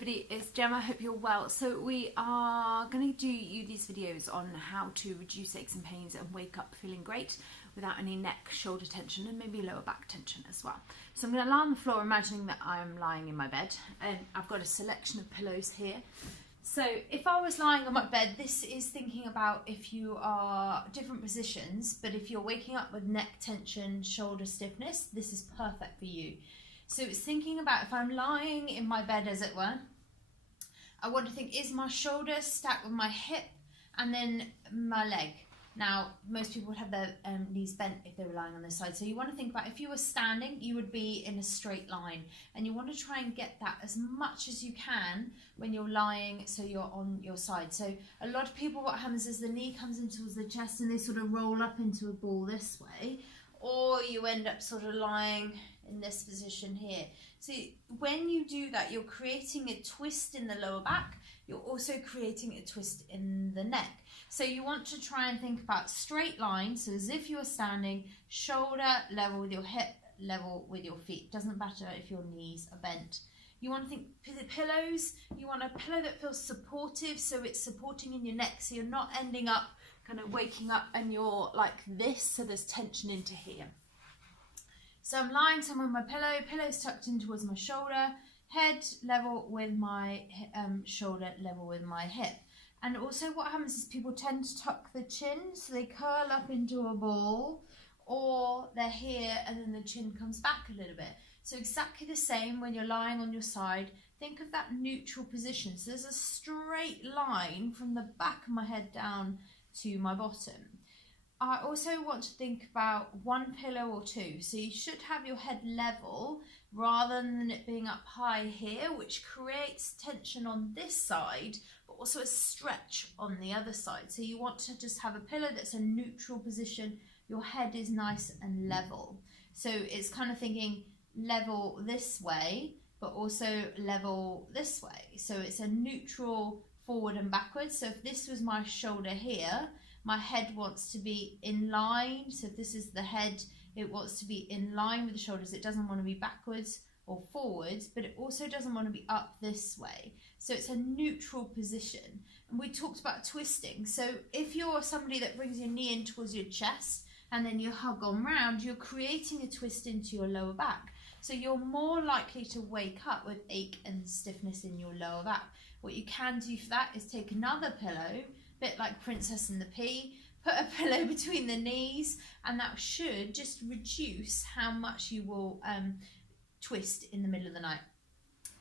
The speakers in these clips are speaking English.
everybody, it's Gemma. I hope you're well. So we are going to do these videos on how to reduce aches and pains and wake up feeling great without any neck, shoulder tension and maybe lower back tension as well. So I'm going to lie on the floor imagining that I'm lying in my bed, and I've got a selection of pillows here. So if I was lying on my bed, this is thinking about if you are different positions, but if you're waking up with neck tension, shoulder stiffness, this is perfect for you. So it's thinking about if I'm lying in my bed, as it were, I want to think, is my shoulder stacked with my hip and then my leg? Now, most people would have their knees bent if they were lying on this side. So you want to think about if you were standing, you would be in a straight line. And you want to try and get that as much as you can when you're lying, so you're on your side. So a lot of people, what happens is the knee comes in towards the chest and they sort of roll up into a ball this way. Or you end up sort of lying in this position here. So when you do that, you're creating a twist in the lower back. You're also creating a twist in the neck. So you want to try and think about straight lines. So as if you're standing, shoulder level with your hip, level with your feet. Doesn't matter if your knees are bent. You want to think pillows. You want a pillow that feels supportive, so it's supporting in your neck, so you're not ending up kind of waking up and you're like this, so there's tension into here. So I'm lying somewhere with my pillow's tucked in towards my shoulder, head level with my shoulder, level with my hip. And also what happens is people tend to tuck the chin, so they curl up into a ball, or they're here and then the chin comes back a little bit. So exactly the same when you're lying on your side. Think of that neutral position. So there's a straight line from the back of my head down to my bottom. I also want to think about one pillow or two. So you should have your head level rather than it being up high here, which creates tension on this side, but also a stretch on the other side. So you want to just have a pillow that's a neutral position. Your head is nice and level. So it's kind of thinking level this way, but also level this way. So it's a neutral forward and backwards. So if this was my shoulder here, my head wants to be in line. So if this is the head, it wants to be in line with the shoulders. It doesn't want to be backwards or forwards, but it also doesn't want to be up this way. So it's a neutral position. And we talked about twisting. So if you're somebody that brings your knee in towards your chest and then you hug on round, you're creating a twist into your lower back. So you're more likely to wake up with ache and stiffness in your lower back. What you can do for that is take another pillow, a bit like Princess and the Pea, put a pillow between the knees, and that should just reduce how much you will twist in the middle of the night.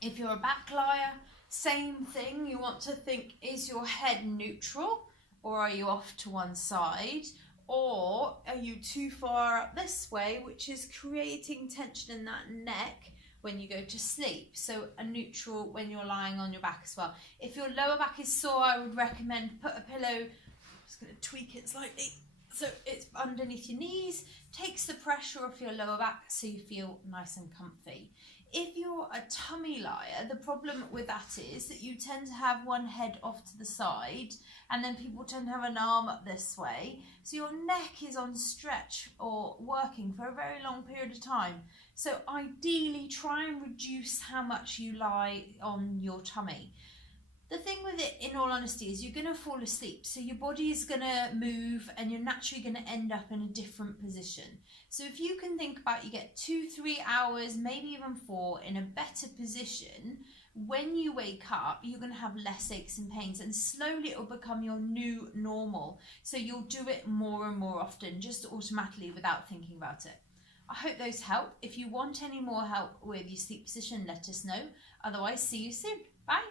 If you're a back liar, same thing. You want to think, is your head neutral or are you off to one side? Or are you too far up this way, which is creating tension in that neck when you go to sleep? So a neutral when you're lying on your back as well. If your lower back is sore, I would recommend put a pillow, I'm just going to tweak it slightly, so it's underneath your knees, takes the pressure off your lower back so you feel nice and comfy. If you're a tummy liar, the problem with that is that you tend to have one head off to the side, and then people tend to have an arm up this way. So your neck is on stretch or working for a very long period of time. So ideally try and reduce how much you lie on your tummy. The thing with it, in all honesty, is you're going to fall asleep. So your body is going to move and you're naturally going to end up in a different position. So if you can think about, you get 2-3 hours, maybe even 4, in a better position, when you wake up, you're going to have less aches and pains, and slowly it will become your new normal. So you'll do it more and more often, just automatically without thinking about it. I hope those help. If you want any more help with your sleep position, let us know. Otherwise, see you soon. Bye.